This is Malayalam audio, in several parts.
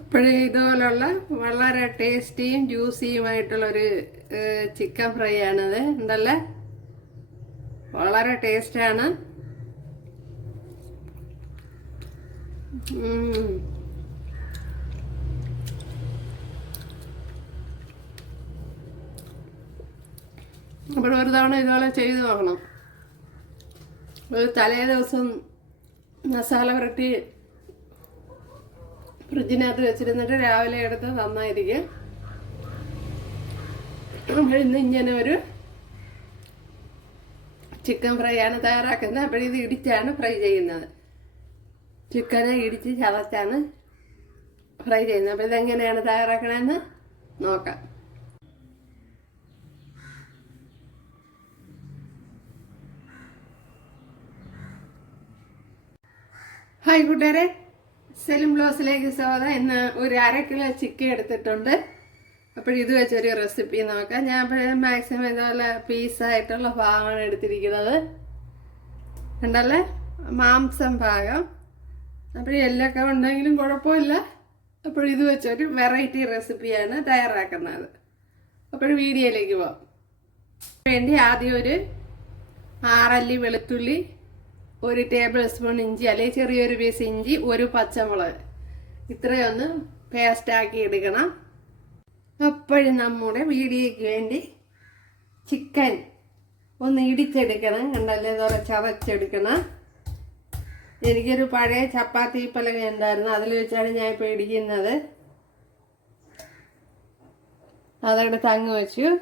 അപ്പോഴേ ഇതുപോലുള്ള വളരെ ടേസ്റ്റിയും ജ്യൂസിയുമായിട്ടുള്ളൊരു ചിക്കൻ ഫ്രൈ ആണിത്. എന്തല്ലേ വളരെ ടേസ്റ്റാണ്. അപ്പോൾ ഒരു തവണ ഇതുപോലെ ചെയ്ത് നോക്കണം. ഒരു തലേ ദിവസം മസാല പുരട്ടി ഫ്രിഡ്ജിനകത്ത് വെച്ചിരുന്നിട്ട് രാവിലെ എടുത്ത് നന്നായിരിക്കും ഇന്ന് ഇങ്ങനെ ഒരു ചിക്കൻ ഫ്രൈ ആണ് തയ്യാറാക്കുന്നത് അപ്പോഴിത് ഇടിച്ചാണ് ഫ്രൈ ചെയ്യുന്നത്. ചിക്കനെ ഇടിച്ച് ചതച്ചാണ് ഫ്രൈ ചെയ്യുന്നത്. അപ്പോൾ ഇതെങ്ങനെയാണ് തയ്യാറാക്കണമെന്ന് നോക്കാം. ഹായ് കൂട്ടുകാരെ. സെലിം ബ്ലോസിലേക്ക് സ്വാഗതം. ഇന്ന് ഒരു അര കിലോ ചിക്കൻ എടുത്തിട്ടുണ്ട്. അപ്പോൾ ഇത് വെച്ചൊരു റെസിപ്പി നോക്കാം. ഞാൻ അപ്പോഴും മാക്സിമം ഇതുപോലെ പീസായിട്ടുള്ള ഭാഗമാണ് എടുത്തിരിക്കുന്നത്. ഉണ്ടല്ലേ മാംസം ഭാഗം. അപ്പോൾ എല്ലൊക്കെ ഉണ്ടെങ്കിലും കുഴപ്പമില്ല. അപ്പോൾ ഇത് വെച്ചൊരു വെറൈറ്റി റെസിപ്പിയാണ് തയ്യാറാക്കുന്നത്. അപ്പോൾ വീഡിയോയിലേക്ക് പോകാം വേണ്ടി ആദ്യം ഒരു ആറല്ലി വെളുത്തുള്ളി ഒരു ടേബിൾ സ്പൂൺ ഇഞ്ചി അല്ലെങ്കിൽ ചെറിയൊരു പീസ് ഇഞ്ചി ഒരു പച്ചമുളക്. ഇത്രയൊന്ന് പേസ്റ്റാക്കി എടുക്കണം. അപ്പോഴും നമ്മുടെ വീഡിയോയ്ക്ക് വേണ്ടി ചിക്കൻ ഒന്ന് ഇടിച്ചെടുക്കണം. കണ്ടല്ലേ? ഇതോടെ ചതച്ചെടുക്കണം. എനിക്കൊരു പഴയ ചപ്പാത്തി പലക ഉണ്ടായിരുന്നു. അതിൽ വെച്ചാണ് ഞാൻ ഇപ്പോൾ ഇടിക്കുന്നത്. അതവിടെ തങ്ങ് വെച്ചു.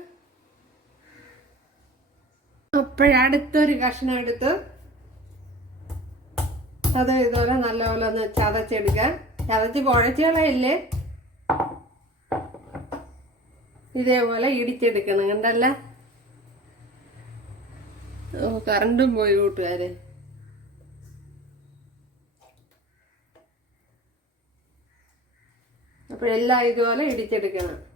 അപ്പോഴടുത്തൊരു കഷ്ണം എടുത്ത് അത് ഇതുപോലെ നല്ലപോലെ ഒന്ന് ചതച്ചെടുക്കാം. ചതച്ച് കുഴച്ചുകളയില്ലേ? ഇതേപോലെ ഇടിച്ചെടുക്കണം കണ്ടല്ല? ഓ കറണ്ടും പോയി കൂട്ടുകാര്. അപ്പോഴെല്ലാം ഇതുപോലെ ഇടിച്ചെടുക്കണം.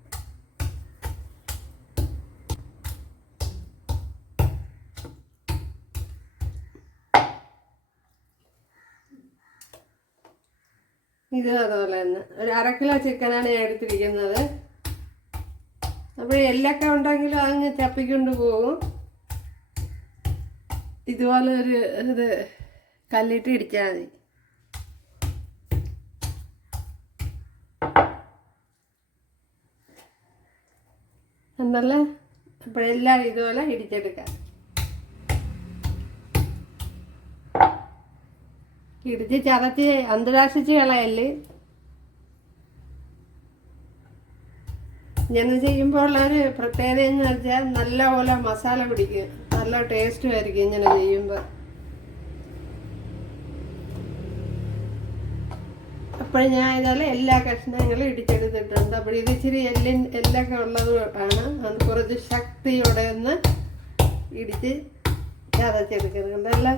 ഇത് അതുപോലെ തന്നെ. ഒരു അര കിലോ ചിക്കനാണ് ഞാൻ എടുത്തിരിക്കുന്നത്. അപ്പോൾ എല്ലൊക്കെ ഉണ്ടെങ്കിലും അങ്ങ് ചപ്പിക്കൊണ്ട് പോകും. ഇതുപോലെ ഒരു ഇത് കല്ലിട്ട് ഇടിച്ചാൽ മതി. എന്നല്ല അപ്പോഴെല്ലാം ഇതുപോലെ ഇടിച്ചെടുക്കാം. ഇടിച്ച് ചതച്ച് അന്തരാശിച്ച് കളയൽ. ഇങ്ങനെ ചെയ്യുമ്പോൾ ഉള്ളൊരു പ്രത്യേകത എന്ന് വെച്ചാൽ നല്ല പോലെ മസാല പിടിക്കും. നല്ല ടേസ്റ്റും ആയിരിക്കും ഇങ്ങനെ ചെയ്യുമ്പോൾ അപ്പോൾ ഞാൻ ഇതാൽ എല്ലാ കഷ്ണങ്ങളും ഇടിച്ചെടുത്തിട്ടുണ്ട്. അപ്പോൾ ഇത് ഇച്ചിരി എല്ലിൻ എല്ലൊക്കെ ഉള്ളത് ആണ്. അത് കുറച്ച് ശക്തിയോടെ ഒന്ന് ഇടിച്ച് ചതച്ചെടുക്കുന്നുണ്ടല്ലോ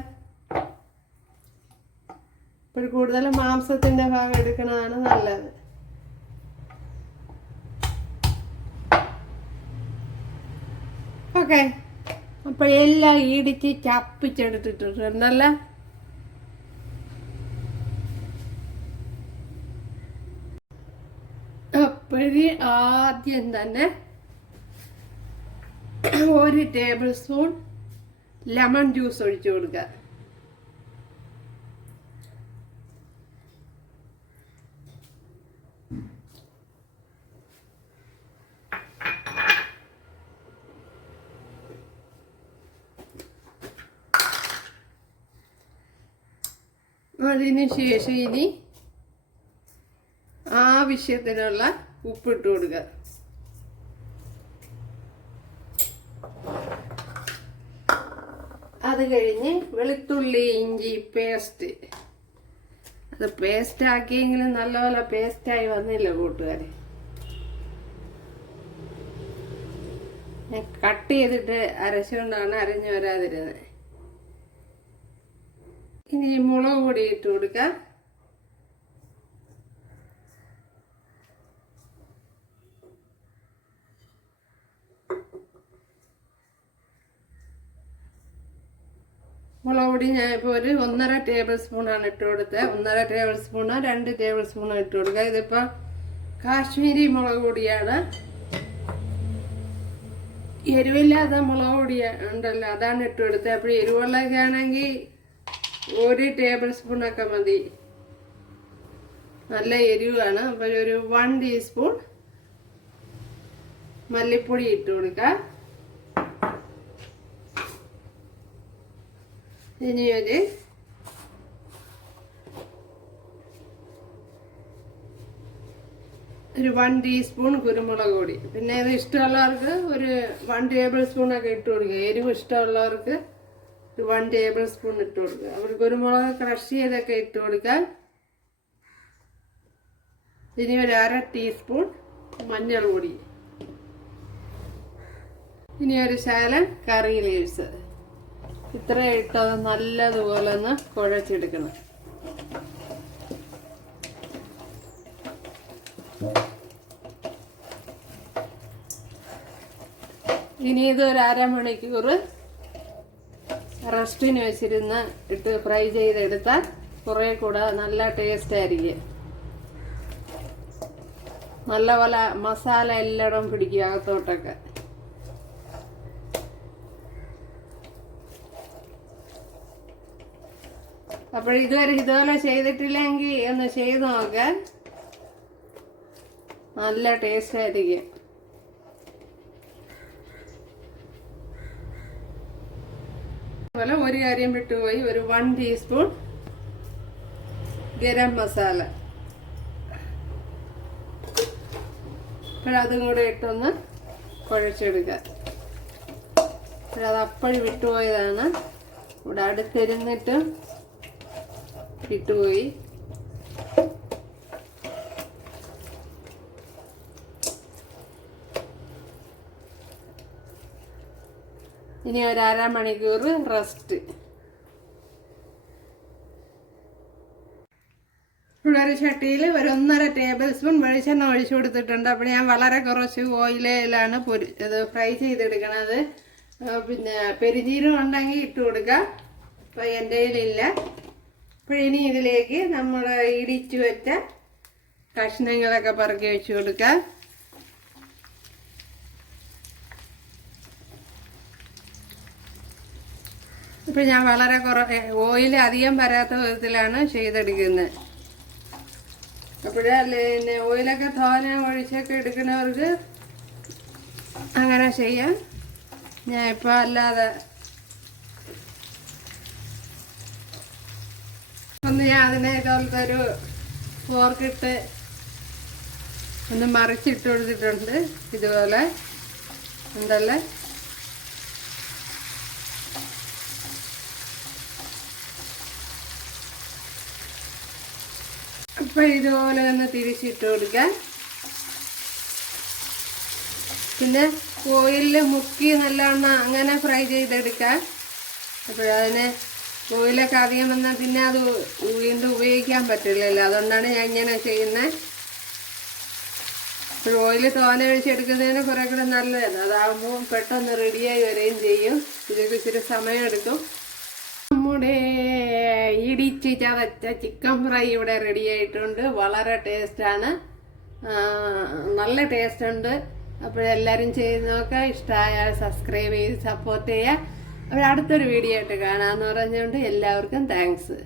ഇപ്പോൾ കൂടുതൽ മാംസത്തിന്റെ ഭാഗം എടുക്കുന്നതാണ് നല്ലത്. ഓക്കെ. അപ്പോൾ എല്ലാം ഇടിച്ച് ചപ്പിച്ചെടുത്തിട്ടുണ്ടല്ലോ അപ്പഴി ആദ്യം തന്നെ ഒരു ടേബിൾ സ്പൂൺ ലെമൺ ജ്യൂസ് ഒഴിച്ചു കൊടുക്കുക. അതിന് ശേഷം ഇനി ആവശ്യത്തിനുള്ള ഉപ്പിട്ട് കൊടുക്കുക. അത് കഴിഞ്ഞ് വെളുത്തുള്ളി ഇഞ്ചി പേസ്റ്റ്. അത് പേസ്റ്റ് ആക്കിയെങ്കിലും നല്ലപോലെ പേസ്റ്റായി വന്നില്ല കൂട്ടുകാരെ? ഞാൻ കട്ട് ചെയ്തിട്ട് അരച്ചുകൊണ്ടാണ് അരഞ്ഞു വരാതിരുന്നത്. ഇനി മുളക് പൊടി ഇട്ട് കൊടുക്കാം. മുളക് പൊടി ഞാൻ ഇപ്പോൾ ഒരു ഒന്നര ടേബിൾ സ്പൂണാണ് ഇട്ട് കൊടുത്തത് ഒന്നര ടേബിൾ സ്പൂണോ രണ്ട് ടേബിൾ സ്പൂണോ ഇട്ട് കൊടുക്കുക ഇതിപ്പോൾ കാശ്മീരി മുളക് പൊടിയാണ്. എരിവില്ലാത്ത മുളക് പൊടി ഉണ്ടല്ലോ അതാണ് ഇട്ട് കൊടുത്തത് അപ്പോൾ എരിവുള്ളതൊക്കെ ആണെങ്കിൽ ഒരു ടേബിൾ സ്പൂണൊക്കെ മതി. നല്ല എരിവാണ്. അപ്പോൾ ഒരു വൺ ടീസ്പൂൺ മല്ലിപ്പൊടി ഇട്ട് കൊടുക്കാം. ഇനി ഒരു ഒരു വൺ ടീസ്പൂൺ കുരുമുളക് പൊടി. പിന്നെ ഇത് ഇഷ്ടമുള്ളവർക്ക് ഒരു വൺ ടേബിൾ സ്പൂണൊക്കെ ഇട്ട് കൊടുക്കുക. എരിവ് ഇഷ്ടമുള്ളവർക്ക് വൺ ടേബിൾ സ്പൂൺ ഇട്ട് കൊടുക്കുക. അവർ കുരുമുളക് ക്രഷ് ചെയ്തൊക്കെ ഇട്ട് കൊടുക്കാൻ ഇനി ഒരു അര ടീസ്പൂൺ മഞ്ഞൾ പൊടി. ഇനി ഒരു ശകലം കറി ലീവ്സ് ഇത്ര ഇട്ടത് നല്ലതുപോലെ ഒന്ന് കുഴച്ചെടുക്കണം. ഇനി ഇത് ഒരു അരമണിക്കൂർ റെസ്റ്റിന് വെച്ചിരുന്ന് ഇട്ട് ഫ്രൈ ചെയ്തെടുത്താൽ കുറേ കൂടെ നല്ല ടേസ്റ്റ് ആയിരിക്കും. നല്ലപോലെ മസാല എല്ലായിടവും പിടിക്കും അകത്തോട്ടൊക്കെ. അപ്പോൾ ഇതുവരെ ഇതുപോലെ ചെയ്തിട്ടില്ലെങ്കിൽ ഒന്ന് ചെയ്ത് നോക്കാൻ നല്ല ടേസ്റ്റ് ആയിരിക്കും. അതുപോലെ ഒരു കാര്യം വിട്ടുപോയി ഒരു വൺ ടീസ്പൂൺ ഗരം മസാല. അപ്പോഴതും കൂടെ ഇട്ടൊന്ന് കുഴച്ചെടുക്കുക അപ്പോഴത് അപ്പോഴും വിട്ടുപോയതാണ്. ഇവിടെ അടുത്തിരുന്നിട്ട് വിട്ടുപോയി. ഇനി ഒരു അരമണിക്കൂർ റെസ്റ്റ്. ഇവിടെ ഒരു ചട്ടിയിൽ ഒരു ഒന്നര ടേബിൾ സ്പൂൺ വെളിച്ചെണ്ണ ഒഴിച്ചു കൊടുത്തിട്ടുണ്ട്. അപ്പോൾ ഞാൻ വളരെ കുറച്ച് ഓയിലിലാണ് പൊരി ഇത് ഫ്രൈ ചെയ്തെടുക്കണത്. പിന്നെ പെരുജീരകം ഉണ്ടെങ്കിൽ ഇട്ട് കൊടുക്കാം. അപ്പോൾ എന്റെ കയ്യിലില്ല. അപ്പോൾ ഇനി ഇതിലേക്ക് നമ്മൾ ഇടിച്ചു വെച്ച കഷ്ണങ്ങളൊക്കെ പറക്കി വെച്ച് കൊടുക്കാം. ഇപ്പം ഞാൻ വളരെ കുറ ഓയിൽ അധികം വരാത്ത വിധത്തിലാണ് ചെയ്തെടുക്കുന്നത്. അപ്പോഴേ ഓയിലൊക്കെ തോന ഒഴിച്ചൊക്കെ എടുക്കുന്നവർക്ക് അങ്ങനെ ചെയ്യാം. ഞാൻ ഇപ്പോൾ അല്ലാതെ ഒന്ന് ഞാൻ അതിനെ ഇതുപോലത്തെ ഒരു ഫോർക്കിട്ട് ഒന്ന് മറിച്ചിട്ട് കൊടുത്തിട്ടുണ്ട് ഇതുപോലെ. ഉണ്ടല്ലേ? അപ്പൊ ഇതുപോലെ ഒന്ന് തിരിച്ചിട്ട് കൊടുക്കാൻ പിന്നെ ഓയിലിൽ മുക്കി നല്ലവണ്ണം അങ്ങനെ ഫ്രൈ ചെയ്തെടുക്കാൻ അപ്പോഴതിനെ കോയിലൊക്കെ അധികം വന്നാൽ പിന്നെ അത് വീണ്ടും ഉപയോഗിക്കാൻ പറ്റില്ലല്ലോ. അതുകൊണ്ടാണ് ഞാൻ ഇങ്ങനെ ചെയ്യുന്നത് അപ്പോൾ ഓയിൽ തോന ഒഴിച്ചെടുക്കുന്നതിന് കുറേ കൂടെ നല്ലതാണ് അതാകുമ്പോൾ പെട്ടെന്ന് റെഡിയായി വരികയും ചെയ്യും. ഇതൊക്കെ ഇച്ചിരി സമയമെടുക്കും നമ്മുടെ ഇടിച്ച് ചതച്ച ചിക്കൻ ഫ്രൈ ഇവിടെ റെഡി ആയിട്ടുണ്ട്. വളരെ ടേസ്റ്റാണ് നല്ല ടേസ്റ്റ് ഉണ്ട്. അപ്പോൾ എല്ലാവരും ചെയ്ത് നോക്കുക ഇഷ്ടമായാൽ സബ്സ്ക്രൈബ് ചെയ്ത് സപ്പോർട്ട് ചെയ്യുക. അപ്പോൾ അടുത്തൊരു വീഡിയോ ആയിട്ട് കാണാമെന്ന് പറഞ്ഞുകൊണ്ട് എല്ലാവർക്കും താങ്ക്സ്